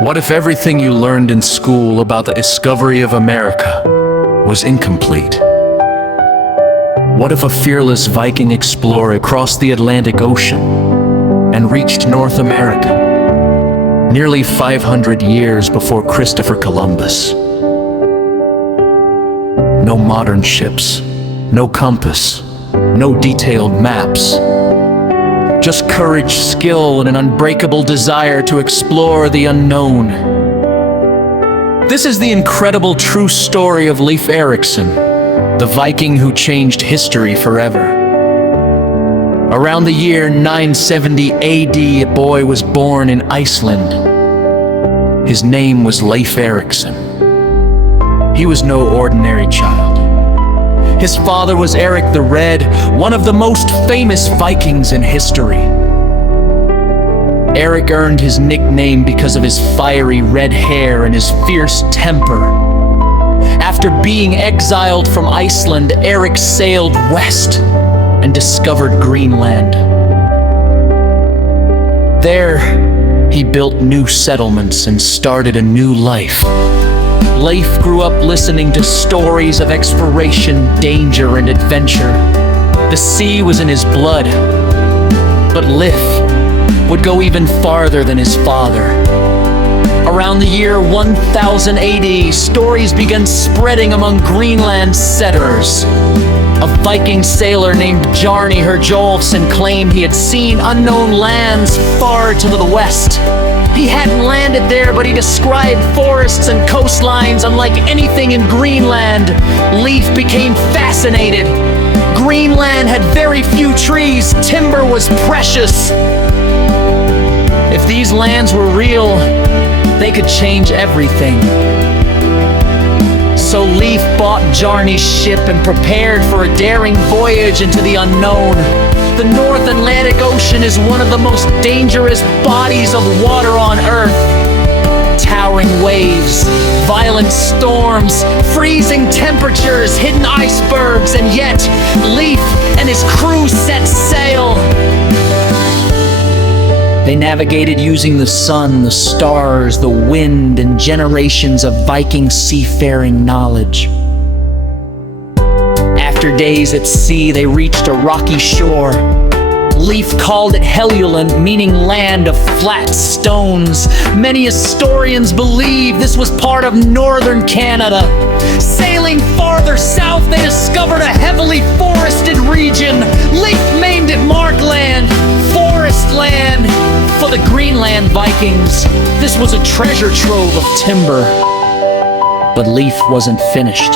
What if everything you learned in school about the discovery of America was incomplete? What if a fearless Viking explorer crossed the Atlantic Ocean and reached North America nearly 500 years before Christopher Columbus? No modern ships, no compass, no detailed maps. Just courage, skill, and an unbreakable desire to explore the unknown. This is the incredible true story of Leif Erikson, the Viking who changed history forever. Around the year 970 AD, a boy was born in Iceland. His name was Leif Erikson. He was no ordinary child. His father was Erik the Red, one of the most famous Vikings in history. Erik earned his nickname because of his fiery red hair and his fierce temper. After being exiled from Iceland, Erik sailed west and discovered Greenland. There, he built new settlements and started a new life. Leif grew up listening to stories of exploration, danger, and adventure. The sea was in his blood, but Leif would go even farther than his father. Around the year 1000 AD, stories began spreading among Greenland settlers. A Viking sailor named Bjarni Herjolfsson claimed he had seen unknown lands far to the west. He hadn't landed there, but he described forests and coastlines unlike anything in Greenland. Leif became fascinated. Greenland had very few trees, timber was precious. If these lands were real, they could change everything. So Leif bought Bjarni's ship and prepared for a daring voyage into the unknown. The North Atlantic Ocean is one of the most dangerous bodies of water on Earth. Towering waves, violent storms, freezing temperatures, hidden icebergs, and yet Leif and his crew set sail. They navigated using the sun, the stars, the wind, and generations of Viking seafaring knowledge. After days at sea, they reached a rocky shore. Leif called it Helluland, meaning land of flat stones. Many historians believe this was part of northern Canada. Sailing farther south, they discovered a heavily forested region. Leif named it Markland, Forest Land. For the Greenland Vikings, this was a treasure trove of timber. But Leif wasn't finished.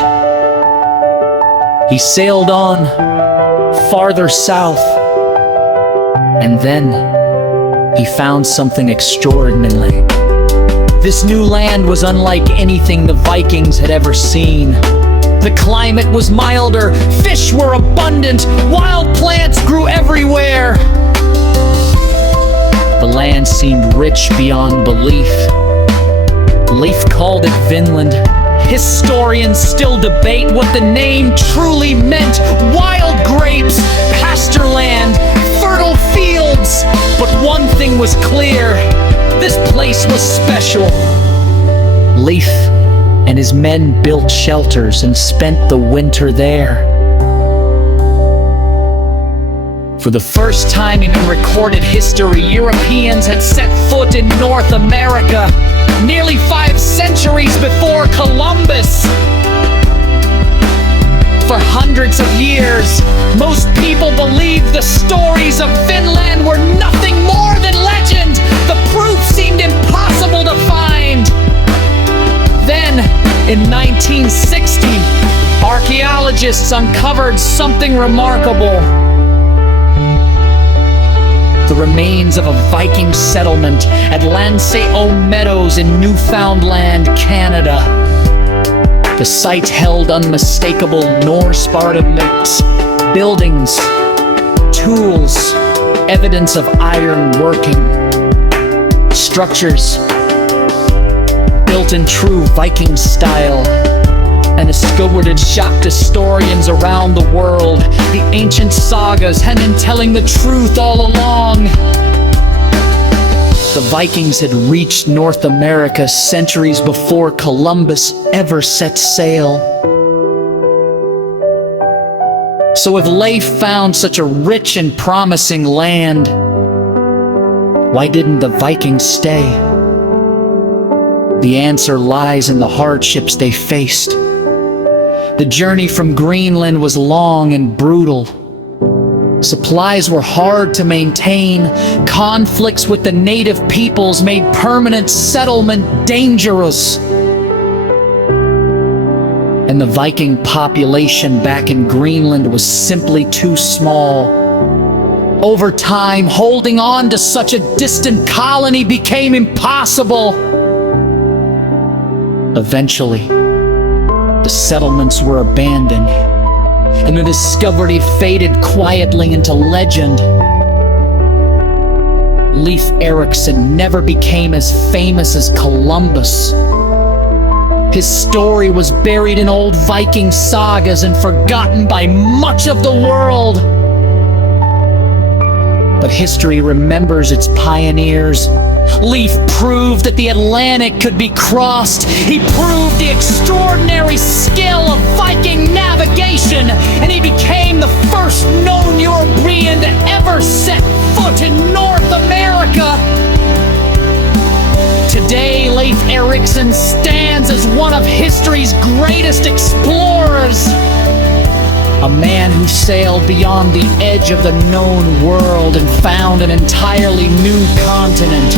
He sailed on, farther south, and then he found something extraordinary. This new land was unlike anything the Vikings had ever seen. The climate was milder, fish were abundant, wild plants grew everywhere. The land seemed rich beyond belief. Leif called it Vinland. Historians still debate what the name truly meant. Wild grapes, pasture land, fertile fields. But one thing was clear, this place was special. Leif and his men built shelters and spent the winter there. For the first time in recorded history, Europeans had set foot in North America, nearly 5 centuries before Columbus. For hundreds of years, most people believed the stories of Vinland were nothing more than legend. The proof seemed impossible to find. Then, in 1960, archaeologists uncovered something remarkable. The remains of a Viking settlement at Meadows in Newfoundland, Canada. The site held unmistakable Norse artifacts, buildings, tools, evidence of iron working, structures built in true Viking style. And escorted shocked historians around the world. The ancient sagas had been telling the truth all along. The Vikings had reached North America centuries before Columbus ever set sail. So if Leif found such a rich and promising land, why didn't the Vikings stay? The answer lies in the hardships they faced. The journey from Greenland was long and brutal. Supplies were hard to maintain. Conflicts with the native peoples made permanent settlement dangerous. And the Viking population back in Greenland was simply too small. Over time, holding on to such a distant colony became impossible. Eventually, the settlements were abandoned, and the discovery faded quietly into legend. Leif Erikson never became as famous as Columbus. His story was buried in old Viking sagas and forgotten by much of the world. But history remembers its pioneers. Leif proved that the Atlantic could be crossed. He proved the extraordinary skill of Viking navigation, and he became the first known European to ever set foot in North America. Today, Leif Erikson stands as one of history's greatest explorers. A man who sailed beyond the edge of the known world and found an entirely new continent.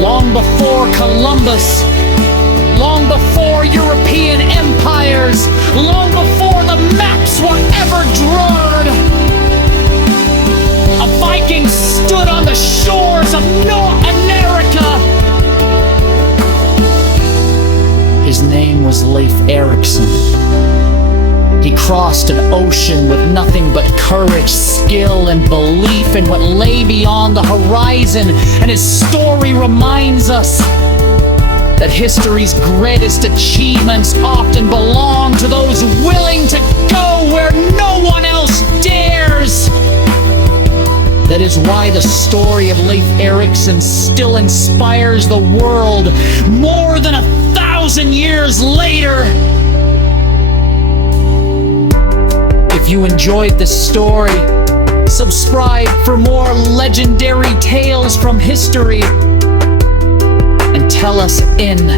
Long before Columbus, long before European empires, long before the maps were ever drawn, a Viking stood on the shores of North America. His name was Leif Erikson. He crossed an ocean with nothing but courage, skill, and belief in what lay beyond the horizon, and his story reminds us that history's greatest achievements often belong to those willing to go where no one else dares. That is why the story of Leif Erikson still inspires the world more than 1,000 years later. If you enjoyed this story, subscribe for more legendary tales from history, and tell us in